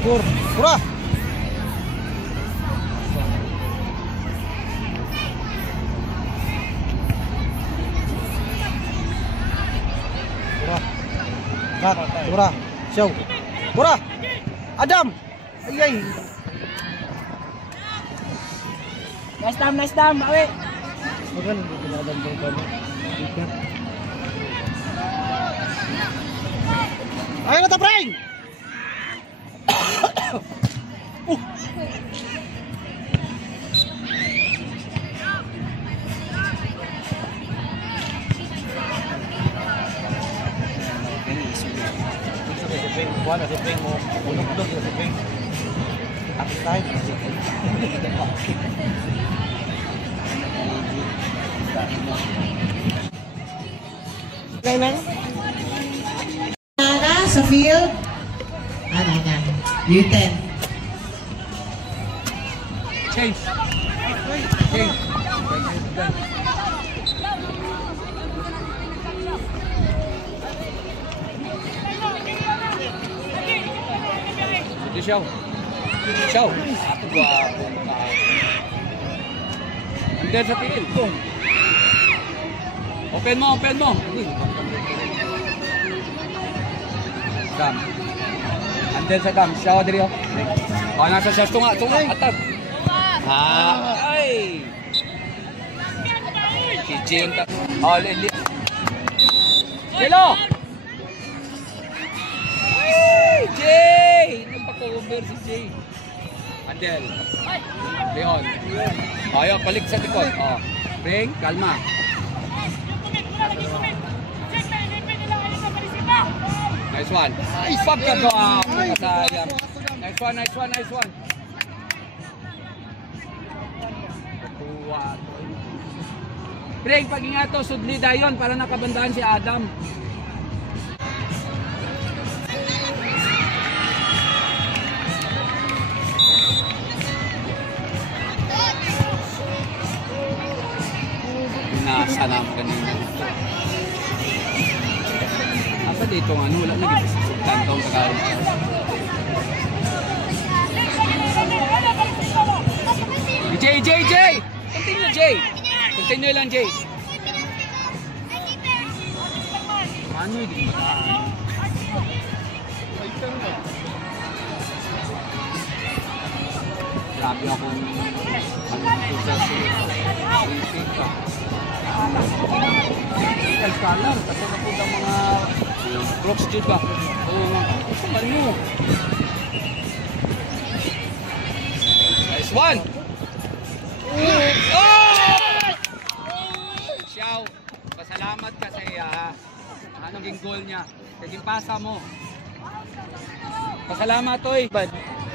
Pura. Pura. Show. Pura. Adam. Ayay. Nice time, awe. Bukan Adam berkali. Ayo kita prank. Kuan si Peng mo, ulog-ulog si Peng. Tapos tayo si Peng. Kailan? Nana sa field. Ano na? U10. Change. Ito siya. Ako gwapo ka. Andyan sa tingin. Open mo. Gam. Andyan sa gam. Siya diri. Nasa siya. Tunga. Atag. Ay. Si Jane. Hello. Jay! Nagpa-cover si Jay. Andel. Leon. Ayaw, balik sa likod. Bring, kalma. Nice one. Pagkagawa. Sayang. Nice one. Bring, pag-ingat to. Sudli dayon para nakabandaan si Adam. Sana mo kanina. Asa dito nga, wala na gito sa kantong Tagalog. Jay! Continue, Jay! Continue lang, Jay. Ano yung di mataan? Grabe akong color kasi napunta mga Brooks dito ba? Oo nga. Ano? Nice one! Xiao, pasalamat kasi anong yung goal niya. Naging pasa mo. Pasalamat, oy.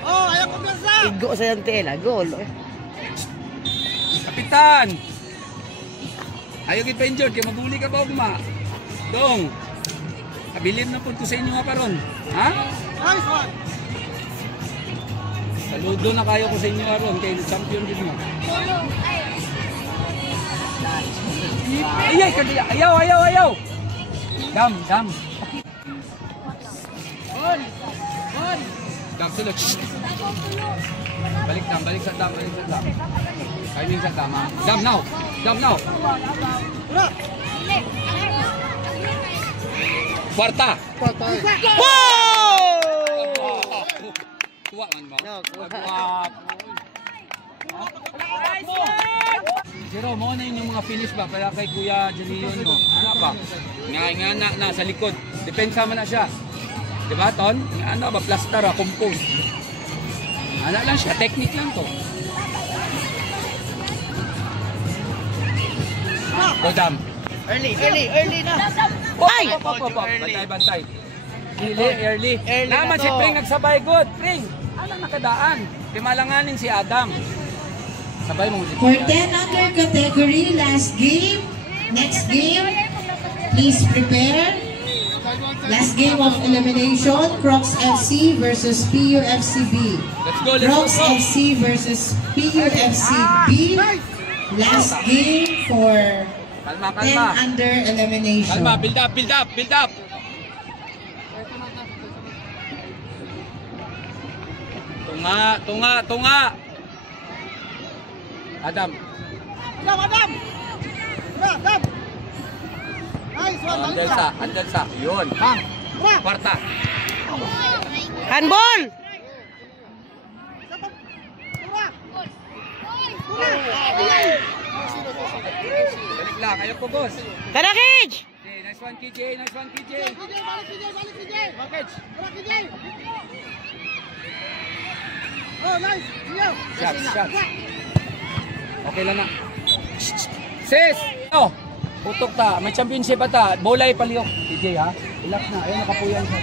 Ayaw ko gasa! Igo sa yung tela, goal. Kapitan! Ayaw kita injured, kaya mabuli ka ba ugma? Dong! Kabilin na po ko sa inyo nga paron. Ha? Nice one! Saludo na kayo ko sa inyo nga ron, kaya champion din mo. Ayaw! Dam! On! Dam, sulot! Balik sa dam. Timing sa dam, ha? Dam now! Kwarta! Wow! Tuwa man ba? Jero, mo na yung mga finish ba? Para kay Kuya Janion, no? Ano ba? Nga na sa likod. Depensa man na siya. Diba, Ton? Ano ba? Plaster, compose. Ano lang siya? Technique lang to. Go, Dam. Early na. Ay! Bantay. Early. Naman si Pring nagsabay good. Pring, anong nakadaan? Timalanganin si Adam. Sabay mo si For 10 under category, last game. Next game, please prepare. Last game of elimination, Crocs FC versus PUFCB. Let's go. Crocs FC versus PUFCB. Last game for 10 under elimination. Kalma, build up. Tunga. Adam. Andelsa. Yun. Kwarta. Handball! Balik lang. Ayaw po, boss. Tara, Cage! Okay, nice one, KJ. Oh, nice. Shots. Okay lang na. Sis! Oh, putok ta. May championship pa ta. Bolay paliyok. KJ ha. Relax na. Ayun, nakapuyan siya.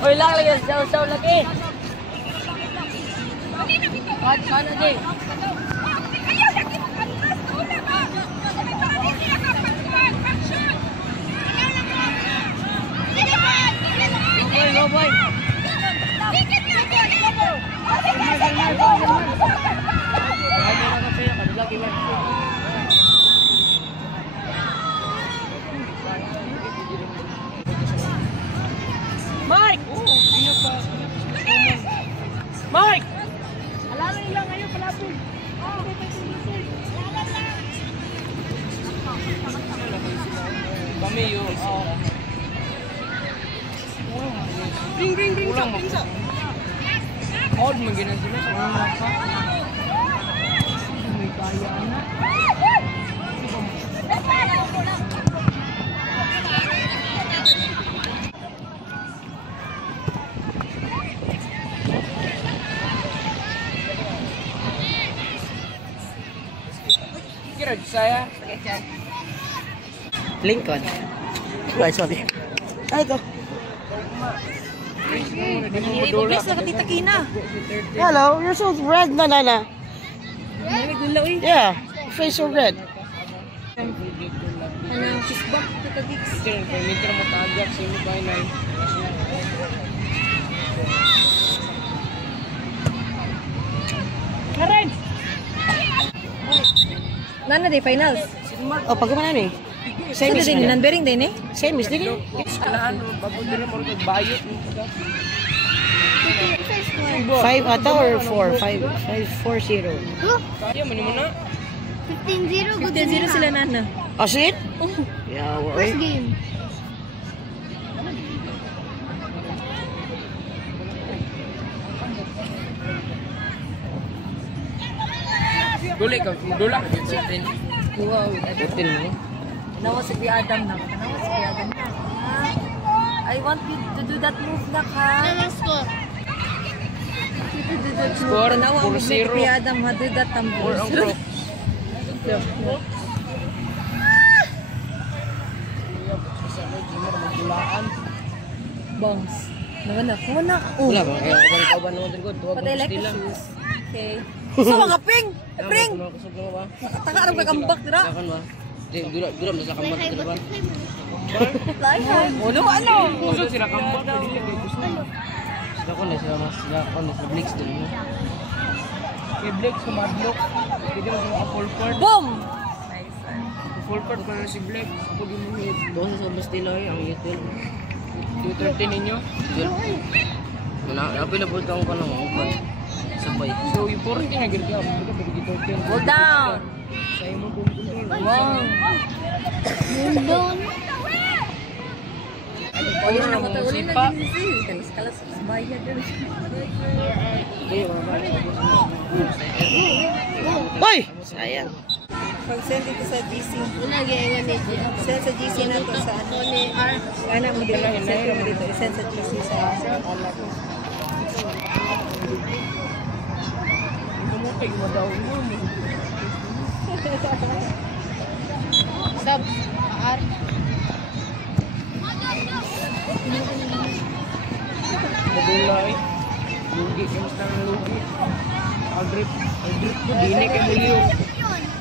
Hoy lang lagi, saw lagi. Sana di. Go boy. Mike! Mike! Alalay lang ngayon, palapin. Pamiyo. Ring. Pinsa. Odd man ginan sila sa mga mapa. May kaya na. Kira saya. Lincoln. Ay, sorry. Ay, ito. Bless na katita Kina. Hello, you're so red, Nana. Yeah, your face so red. Anong kisbak kita gigs. Metro mo tagak sa imo bainay. Karen. Nana day finals. Oh, pag kumana ni. Same Sino is din nanbering din eh. Same is din. Kalaan bago dira mo rig bayot. 5 ata or 4? 5-4-0. Kaya man mo na. 15-0. 15-0 sila Nana. Oh, see it? Yeah, First right. game. Duli ka sa atin. Wow. Putin mo. Nawa si Kuya Adam na. I want you to do that move na ka. Ano score? Score Nawa ang move ni 4-0. Kuya Adam ha. Do that tambo. Or ang pro. Bongs. Nawana. Oh. Wala ba? Kaya kauban naman din ko. Patay like the shoes. Okay. So mga ping! Pring! Nakataka rin magambak dira. Akan ba? Dura mo sa kamot dira ba? Lahat. Ano? Uso sila kamot dili kay gusto. Sila ko na sila mas sila ko na sa Blix din mo. Kay Blix kumadlok. Pwede mo sa full court. Boom! Full court pa si Blix. Ako di mo hit. Doon sa Bastila ang YouTube. 213 ninyo. Wala, available ka ko ng upan. Sabay. So, yung 40 na gilid ka. Hold down! Sa imo kung Wow! Doon. Uli na din si. Kalas-kalas sa bayan din. Hoy! Sayang. Pag-send dito sa GC. Nag-iingan ni Gia. Send sa GC na to sa ano. Ana mo dito. Send mo dito. Send sa GC sa anak. Kumupig mo daw mo. Sab. Ar. Magulay. Lugi, kamusta ng lugi? Aldrip ko, dini kayo muliw.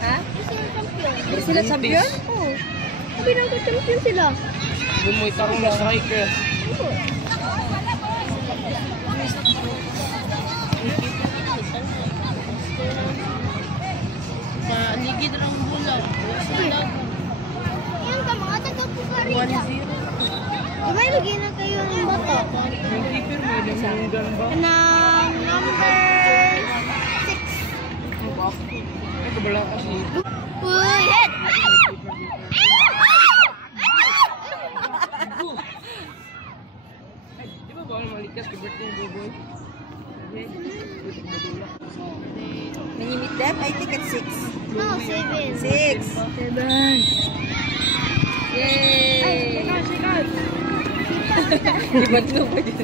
Ha? Sila champion. Sila champion? Oo. Sabi na champion sila. Bumoy tarong na striker. Paligid ng bulag. Yan ka mga taga-pukarida. 1-0. Diba ilagay na kayo ng bato? Yung keeper mo, yung ganun ba? Ng number 6. Ay, kabala kasi. Uy, head! Di ba bawal malikas kay birthday ng Boboy? When you meet them, I think it's 6. No, 7. 6. 7. Yay! Ay, Iba't mo pa din.